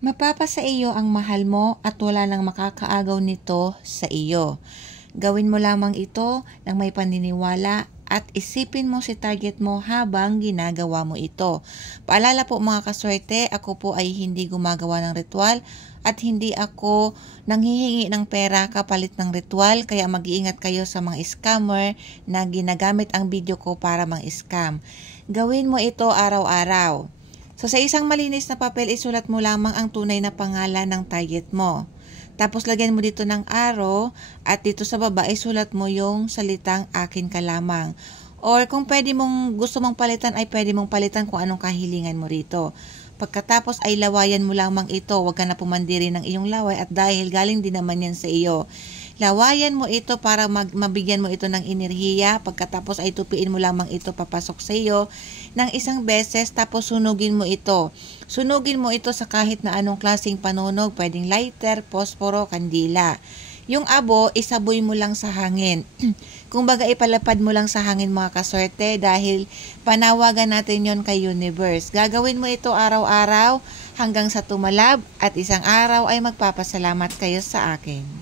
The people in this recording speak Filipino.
Mapapa sa iyo ang mahal mo at wala nang makakaagaw nito sa iyo. Gawin mo lamang ito ng may paniniwala at isipin mo si target mo habang ginagawa mo ito. Paalala po mga kaswerte, ako po ay hindi gumagawa ng ritual at hindi ako nanghihingi ng pera kapalit ng ritual, kaya mag-iingat kayo sa mga scammer na ginagamit ang video ko para mang-scam. Gawin mo ito araw-araw. So sa isang malinis na papel, isulat mo lamang ang tunay na pangalan ng target mo. Tapos lagyan mo dito ng arrow at dito sa baba isulat mo yung salitang akin ka lamang. Or kung gusto mong palitan ay pwede mong palitan kung anong kahilingan mo rito. Pagkatapos ay lawayan mo lamang ito, huwag ka na pumandiri ng iyong laway at dahil galing din naman yan sa iyo. Lawayan mo ito para mabigyan mo ito ng enerhiya. Pagkatapos ay tupiin mo lamang ito papasok sa iyo ng isang beses, tapos sunugin mo ito. Sunugin mo ito sa kahit na anong klaseng panunog, pwedeng lighter, posporo, kandila. Yung abo, isaboy mo lang sa hangin. Kumbaga ipalapad mo lang sa hangin mga kaswerte dahil panawagan natin yon kay universe. Gagawin mo ito araw-araw hanggang sa tumalab at isang araw ay magpapasalamat kayo sa akin.